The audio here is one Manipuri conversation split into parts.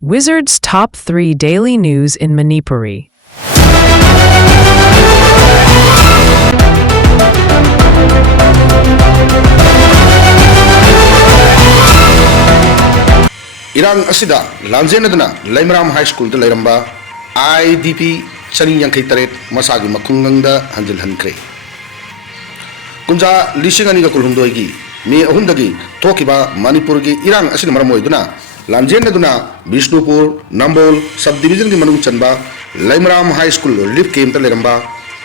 Wizard's Top 3 Daily News in Manipuri. Irang asida lanjenadana Laimram High School de Lairamba IDP chani yang kaitaret masagi makungangda hanjil hankre kunja lisingani ga kulhumdoigi me ahundagi thokiba Manipur gi irang asina maramoiduna lanjenaduna Bishnupur Nambol subdivision gi manung chanba Laimram High School relief camp de Lairamba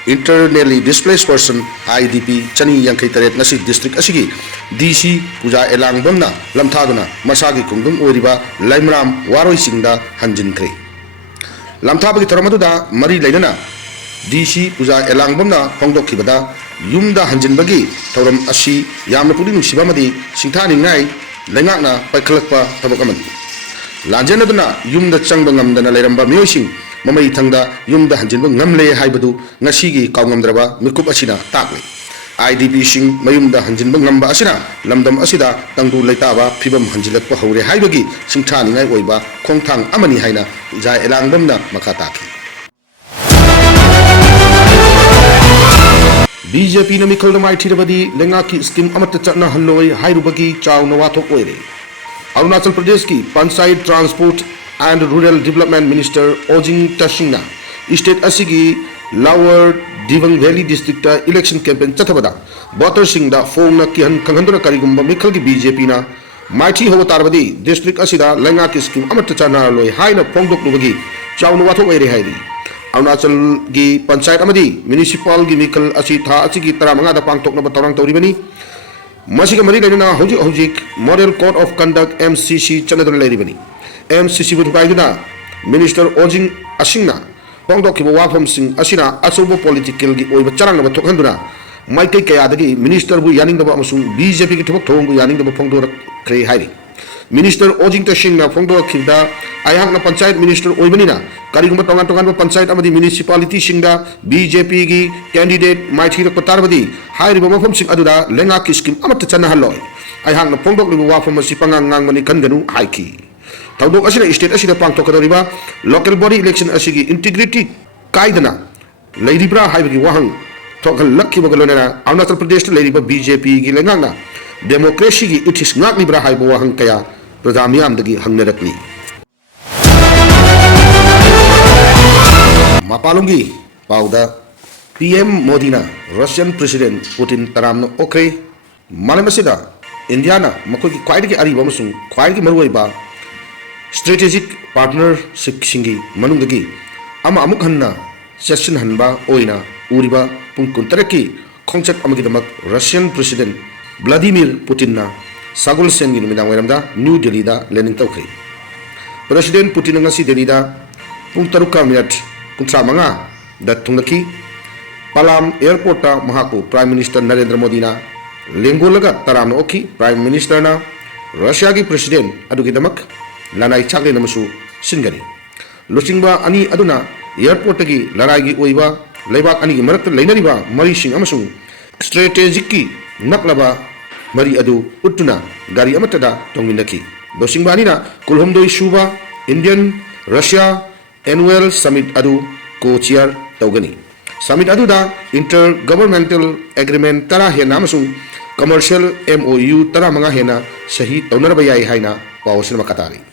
internally displaced person IDP chani yang kaitaret ngasi district asigi DC puja elangbamna lamthaduna masagi kungdum oiriba Laimram waroi singda hanjinkre lamthabagi tharamaduda mari lainana DC puja elangbamna hongdokhibada yumda hanjinbagi thoram asi yamna pudi nusibamadi singthani ngai lengakna paikhalakpa thabakamani lanjenaduna yumda changba ngamdana leiramba miyosing mamai thangda yumda hanjinba ngamle haibadu ngasigi kawngamdraba mikup asina takle IDP sing mayumda hanjinba ngamba asina lamdam asida tangdu leitaba phibam hanjilakpa hore haibagi singthani ngai oiba khongthang amani haina ja elangbamna makha taki BJP na mikhal mai thirabadi lenga ki scheme amata chana halloi hairubagi chawna wathok oire Arunachal Pradesh ki Panchayat Transport and Rural Development Minister Ojing Tashingna state asigi Lower Divang Valley District election campaign chathabada voter singda form na kihan kanghanduna karigumba mikhal ki BJP na maithi hoba tarbadi district asida lenga ki scheme amata chana loi haina phongdok lubagi chawna wathok oire hairi Arunachal gi Panchayat amadi municipal gi mikhal asi tha asigi taramanga da pangtok na batarang tauribani Masiga mari lainana hojik Model Code of Conduct MCC chanadun lairibani MCC bu kaiduna Minister Ojing Asingna pongdokkiba wafam sing asina asobo political gi oiba charangna thokhanduna maikai kayadagi minister bu yaningdaba amasung BJP gi thobak thongbu yaningdaba phongdor kre hairi Minister Ojing Tashingna phongdor khibda ayakna panchayat minister oibanina karigumba tongan tongan panchayat amadi municipality singda BJP gi candidate maithi rak patarbadi hairiba mafam sing aduda lenga ki scheme amata chana haloi ayakna phongdok libu wafam asi pangang ngangmani kanganu haiki Taudok asina state asina pangtokadoriba local body election asigi integrity kaidana lairibra haibagi wahang thokal lakkiba galona Arunachal Pradesh lairiba BJP gi lengangna democracy gi itis ngaklibra haiba wahang kaya pradamiyam dagi hangnarakni mapalungi pauda PM Modina Russian President Putin taramno okre malamasida Indiana makogi kwaidagi ariba amasung kwaidagi maruiba strategic partnership singi manungdagi ama amuk hanna session hanba oina uriba pungkuntaraki khongchat amagidamak Russian President Vladimir Putin na sagol sen gi numidang weramda New Delhi da lening tawkri President Putin ngasi Delhi da pung taruka minute kuntra manga da tungaki Palam airport ta mahaku Prime Minister Narendra Modi na lengolaga taramna oki Prime Minister na Russia gi President adugidamak lanai chakle namasu singari losingba ani aduna airport gi larai gi oiba leibak ani gi marakta leinariba mari sing amasung strategic ki naklaba mari adu uttuna gari amatada tongminaki losingba ani na kulhomdoi suba Indian Russia annual summit adu co-chair tawgani summit adu da intergovernmental agreement tara hena amasung commercial MOU tara manga hena sahi taunarba yai haina pawsina makatari